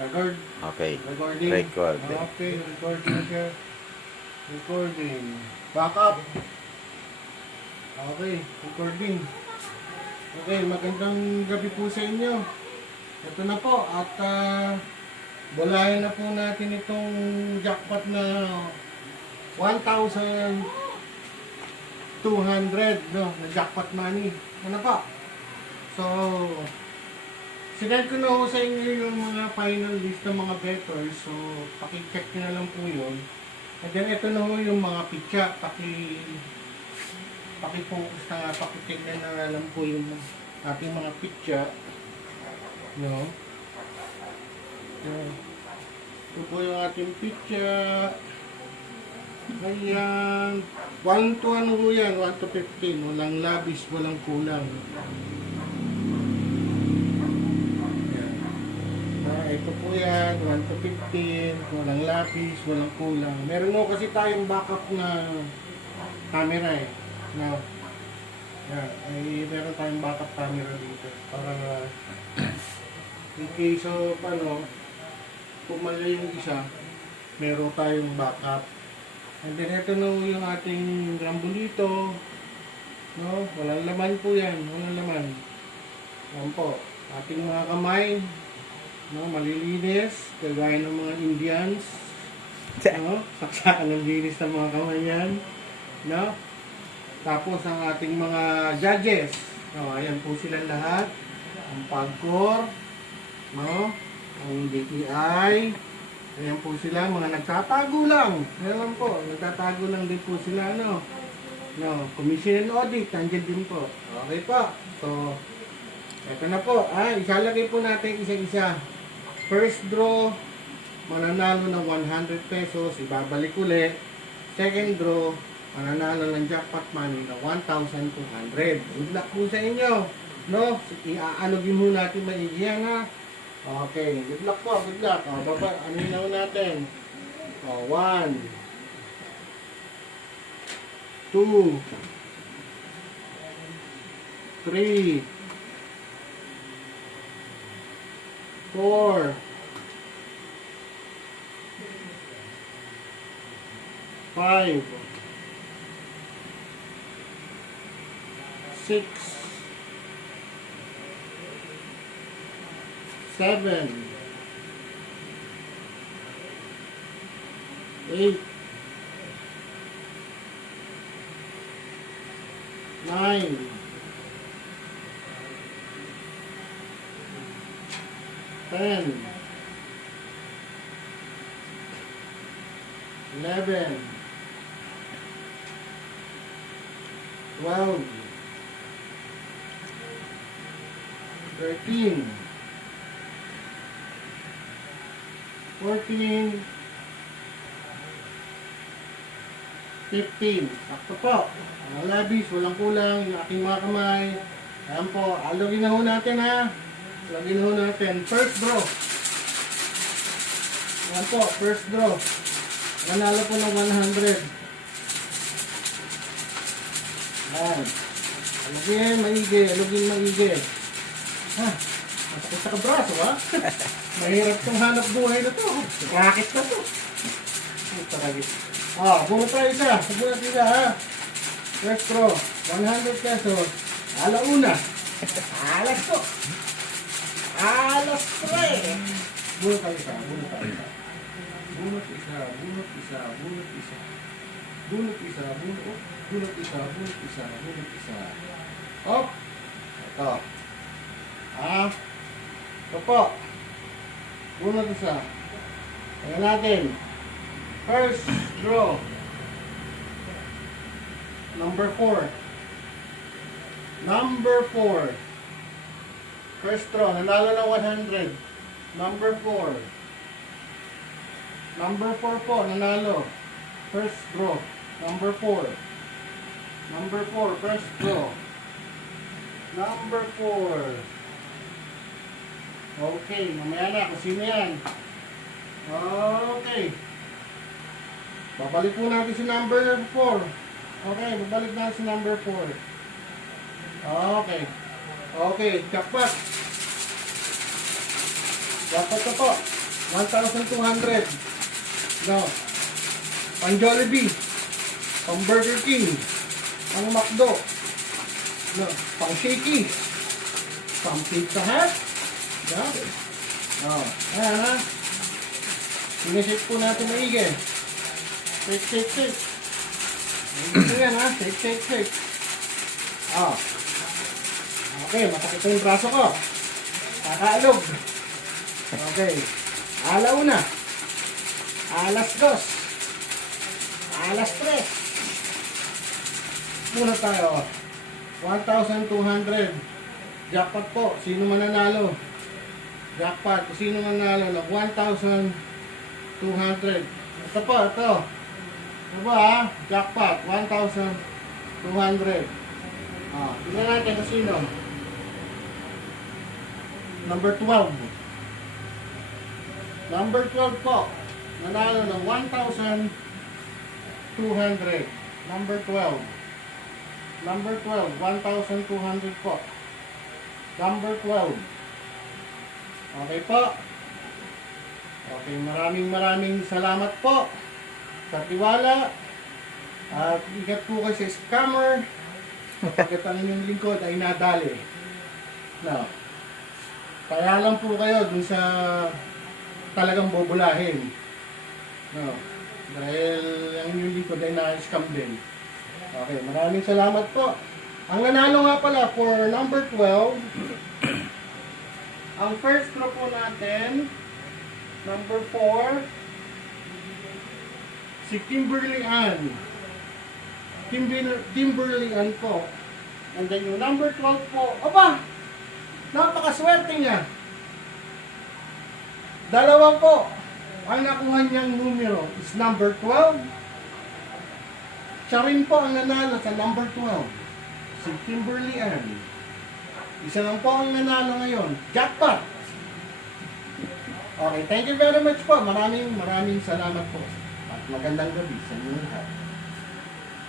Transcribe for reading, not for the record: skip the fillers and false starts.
Record. Okay. Recording. Record. Okay, recording siya. Recording. Backup. Okay, recording. Okay, magandang gabi po sa inyo. Ito na po at bulayan na po natin itong jackpot na 1,200 no, na jackpot money. Ano po? So, sinend ko na ho sa inyo yung mga final list ng mga bettors. So, paki-check nyo na lang po yun. And then, ito na ho yung mga pitya. Paki-focus na, paki-tignan na lang po yung ating mga pitya. No? So, ito po yung ating pitya. Ayan. 1 to ano ho yan? 1 to 15. Walang labis, walang kulang. Ito po yan, 1 to 15, walang lapis, walang kulang. Meron mo kasi tayong backup na camera eh. No? Meron tayong backup camera dito. Para in case of pumala yung isa, meron tayong backup. And then ito na yung ating rambolito. No? Walang laman po yan, walang laman. Yan po, ating mga kamay. No, malilinis, kagaya ng mga Indians. No? Saksakan ng linis ng mga kamay yan. No? Tapos ang ating mga judges. No, ayan po sila lahat. Ang PAGCOR, no? Ang DTI. Ayan po sila, mga nagtatago lang. Ayan lang po, nagtatago lang din po sila, no? No, Commission and Audit, nandiyan din po. Okay po. So, eto na po. Isalagay po natin isa-isa. First draw, mananalo ng 100 pesos, ibabalik ulit. Second draw, mananalo ng jackpot money ng 1,200. Good luck po sa inyo. No? Aanogin mo natin maigi yan, ha? Okay, good luck po, good luck. Baba, ano yun natin? 1, 2, 3, 4, 5, 6, 7, 8, 9, 10, 11, 12, 13, 14, 15. Sakto po. Walang labis, walang kulang. Yung aking mga kamay. Ayan po. Alogin na ho natin, ha. Alogin na ho natin. First draw. Ayan po. First draw. Manalo po ng 100. Ayan. Alogin, maigi. Alogin, maigi. Ha? Masakit sa kabraso, ha? Mahirap itong hanap buhay na to. Racket na to. Ay, taragit. Bunot tayo isa. Bunot isa, ha? First draw. 100 pesos. Alauna. Alas to. Alas 3. Bunot tayo isa. Bunot tayo isa. Bunot isa. Bunot isa. Bunot isa. Bunot isa. Bunot isa. Bunot isa. Bunot isa. Hop. Ito. Ito po. Bunot isa. Tingnan natin. First draw. Number 4. Number 4. First draw. Nanalo ng 100. Number 4. Number 4 po. Nanalo. First draw. Number 4. Number 4. First draw. Number 4. Okay. Mamaya na. Kung sino yan. Okay. Babalik po natin si number 4. Okay, babalik natin si number 4. Okay. Okay, jackpot. Jackpot na po. 1,200. No. Pang Jollibee. Pang Burger King. Pang McDo. No. Pang Shakey. Pang Pizza Hut. Yeah. Oh. Ayan ha. Sinesip po natin maigi. Shake, shake, shake. Ito yan ha. Shake, shake, shake. Oh. Okay, masakit yung braso ko. Kakaalog. Okay. Alauna. Alas dos. Alas tres. Muna tayo. 1,200. Jackpot po. Sino mananalo? Jackpot. Sino mananalo ng 1,200? Ito po, ito. Ito ba ha? Jackpot. 1,200. Ah, tingnan natin kung sino. Number 12. Number 12 po. Nanalo ng 1,200. Number 12. Number 12, 1,200 po. Number 12. Okay po. Okay, maraming salamat po sa tiwala. At ingat po kayo sa scammer. Pagkat ang inyong lingkod ay nadali. No. Kaya lang po kayo dun sa talagang bobulahin. No. Dahil ang inyong lingkod ay na-scam din. Okay, maraming salamat po. Ang nanalo nga pala for number 12, ang first group po natin, number 4, si Kimberly Ann. Kimberly Ann po. And then yung number 12 po, aba! Napakaswerte niya. Dalawa po. Ang nakuha niyang numero is number 12. Siya rin po ang nanalo sa number 12. Si Kimberly Ann. Isa lang po ang nanalo ngayon. Jackpot! Okay, thank you very much po. Maraming salamat po. At magandang gabi sa inyo lahat.